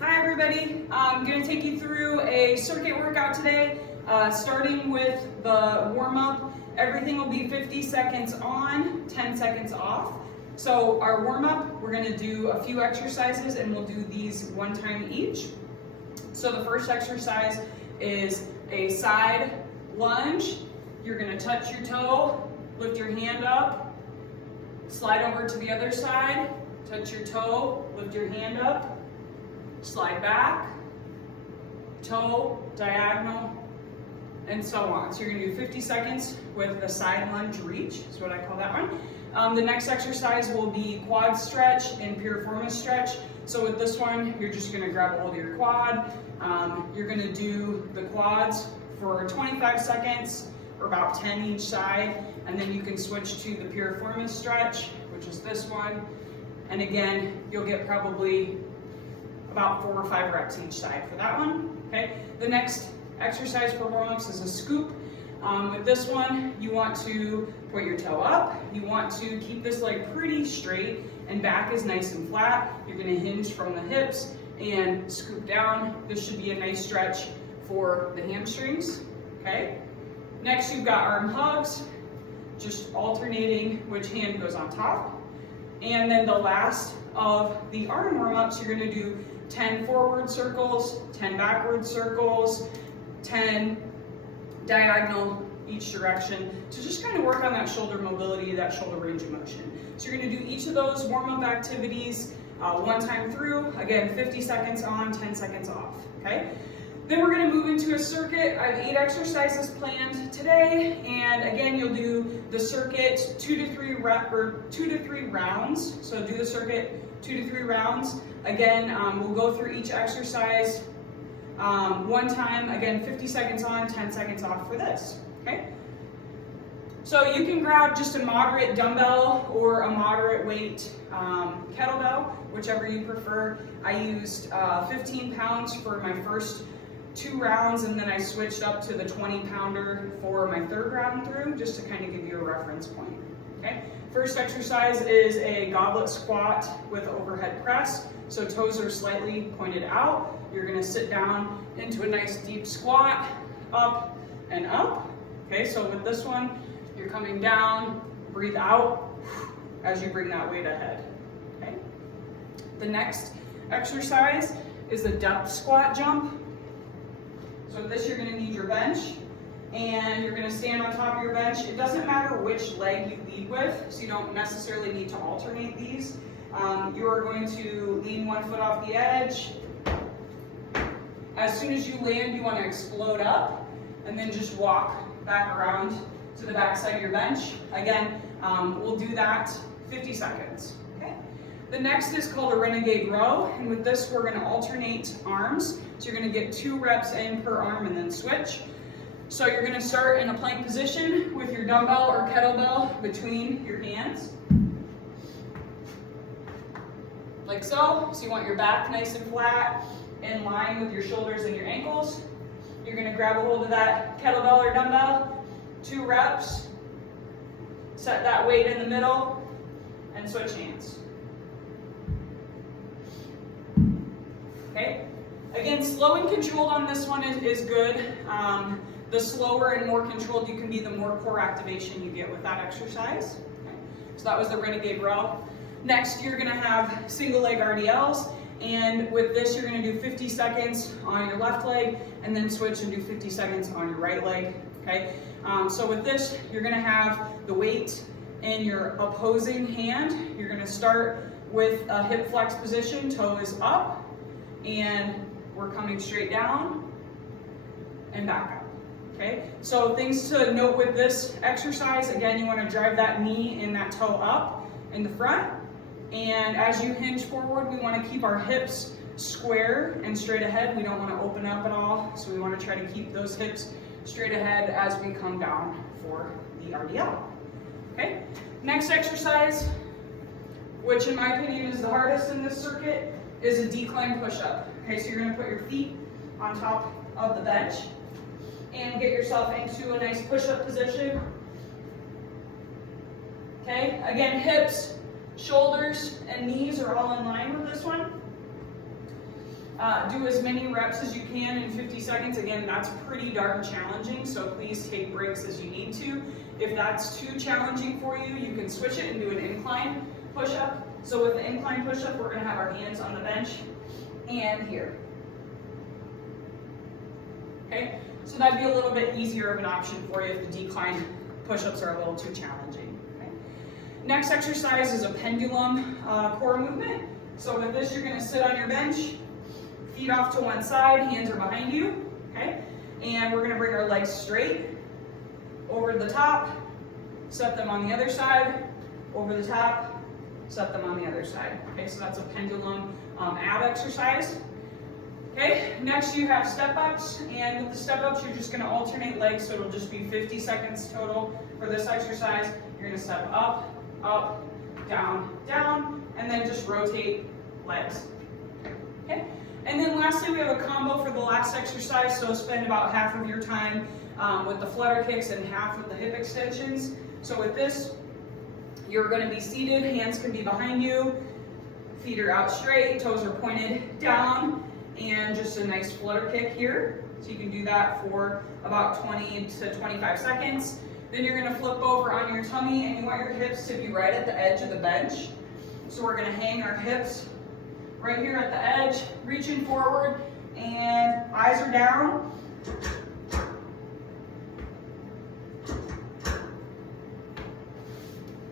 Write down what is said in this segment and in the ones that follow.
Hi everybody, I'm going to take you through a circuit workout today, starting with the warm-up. Everything will be 50 seconds on, 10 seconds off. So our warm-up, we're going to do a few exercises and we'll do these one time each. So the first exercise is a side lunge. You're going to touch your toe, lift your hand up, slide over to the other side, touch your toe, lift your hand up, slide back, toe, diagonal, and so on. So you're going to do 50 seconds with the side lunge reach, is what I call that one. The next exercise will be quad stretch and piriformis stretch. So with this one, you're just going to grab a hold of your quad. You're going to do the quads for 25 seconds, or about 10 each side, and then you can switch to the piriformis stretch, which is this one. And again, you'll get probably about 4 or 5 reps each side for that one. Okay. The next exercise for warm-ups is a scoop. With this one, you want to put your toe up. You want to keep this leg pretty straight and back is nice and flat. You're going to hinge from the hips and scoop down. This should be a nice stretch for the hamstrings. Okay. Next, you've got arm hugs, just alternating which hand goes on top. And then the last of the arm warm-ups, you're going to do 10 forward circles, 10 backward circles, 10 diagonal each direction to just kind of work on that shoulder mobility, that shoulder range of motion. So you're going to do each of those warm-up activities one time through. Again, 50 seconds on, 10 seconds off. Okay. Then we're going to move into a circuit. I have 8 exercises planned today, and again, you'll do the circuit 2 to 3 rounds. So do the circuit 2 to 3 rounds. Again, we'll go through each exercise one time. Again, 50 seconds on, 10 seconds off for this. Okay. So you can grab just a moderate dumbbell or a moderate weight kettlebell, whichever you prefer. I used 15 pounds for my first 2 rounds, and then I switched up to the 20-pounder for my 3rd round through, just to kind of give you a reference point. Okay. First exercise is a goblet squat with overhead press. So toes are slightly pointed out. You're going to sit down into a nice deep squat, up and up. Okay, so with this one, you're coming down, breathe out as you bring that weight ahead. Okay. The next exercise is a depth squat jump. So with this, you're going to need your bench, and you're going to stand on top of your bench. It doesn't matter which leg you lead with, so you don't necessarily need to alternate these. You are going to lean one foot off the edge. As soon as you land, you want to explode up, and then just walk back around to the back side of your bench. Again, we'll do that 50 seconds. Okay. The next is called a renegade row, and with this, we're going to alternate arms. So you're going to get 2 reps in per arm and then switch. So you're going to start in a plank position with your dumbbell or kettlebell between your hands. Like so. So you want your back nice and flat, in line with your shoulders and your ankles. You're going to grab a hold of that kettlebell or dumbbell, 2 reps, set that weight in the middle, and switch hands. Okay. Again, slow and controlled on this one is good. The slower and more controlled you can be, the more core activation you get with that exercise. Okay. So that was the renegade row. Next, you're going to have single leg RDLs, and with this, you're going to do 50 seconds on your left leg, and then switch and do 50 seconds on your right leg. Okay. So with this, you're going to have the weight in your opposing hand. You're going to start with a hip flex position, toe is up, and we're coming straight down and back up. Okay, so things to note with this exercise, again, you want to drive that knee and that toe up in the front. And as you hinge forward, we want to keep our hips square and straight ahead. We don't want to open up at all, so we want to try to keep those hips straight ahead as we come down for the RDL. Okay, next exercise, which in my opinion is the hardest in this circuit, is a decline push-up. Okay, so you're going to put your feet on top of the bench and get yourself into a nice push-up position. Okay, again, hips, shoulders, and knees are all in line with this one. do as many reps as you can in 50 seconds. Again, that's pretty darn challenging, so please take breaks as you need to. If that's too challenging for you, you can switch it and do an incline push-up. So with the incline push-up, we're gonna have our hands on the bench and here. Okay, so that'd be a little bit easier of an option for you if the decline push-ups are a little too challenging. Okay? Next exercise is a pendulum core movement. So with this, you're gonna sit on your bench, feet off to one side, hands are behind you, okay? And we're gonna bring our legs straight, over the top, set them on the other side, over the top, set them on the other side. Okay, so that's a pendulum ab exercise. Okay, next you have step-ups, and with the step-ups, you're just gonna alternate legs, so it'll just be 50 seconds total for this exercise. You're gonna step up, up, down, down, and then just rotate legs. Okay, and then lastly, we have a combo for the last exercise, so spend about half of your time with the flutter kicks and half with the hip extensions. So with this, you're gonna be seated, hands can be behind you, feet are out straight, toes are pointed down, and just a nice flutter kick here. So you can do that for about 20 to 25 seconds. Then you're gonna flip over on your tummy, and you want your hips to be right at the edge of the bench. So we're gonna hang our hips right here at the edge, reaching forward, and eyes are down.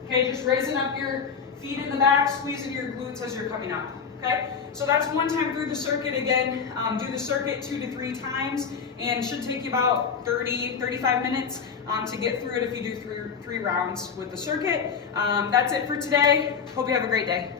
Okay, just raising up your feet in the back, squeezing your glutes as you're coming up. Okay, so that's one time through the circuit. Again, do the circuit 2 to 3 times, and it should take you about 35 minutes to get through it if you do three rounds with the circuit. That's it for today. Hope you have a great day.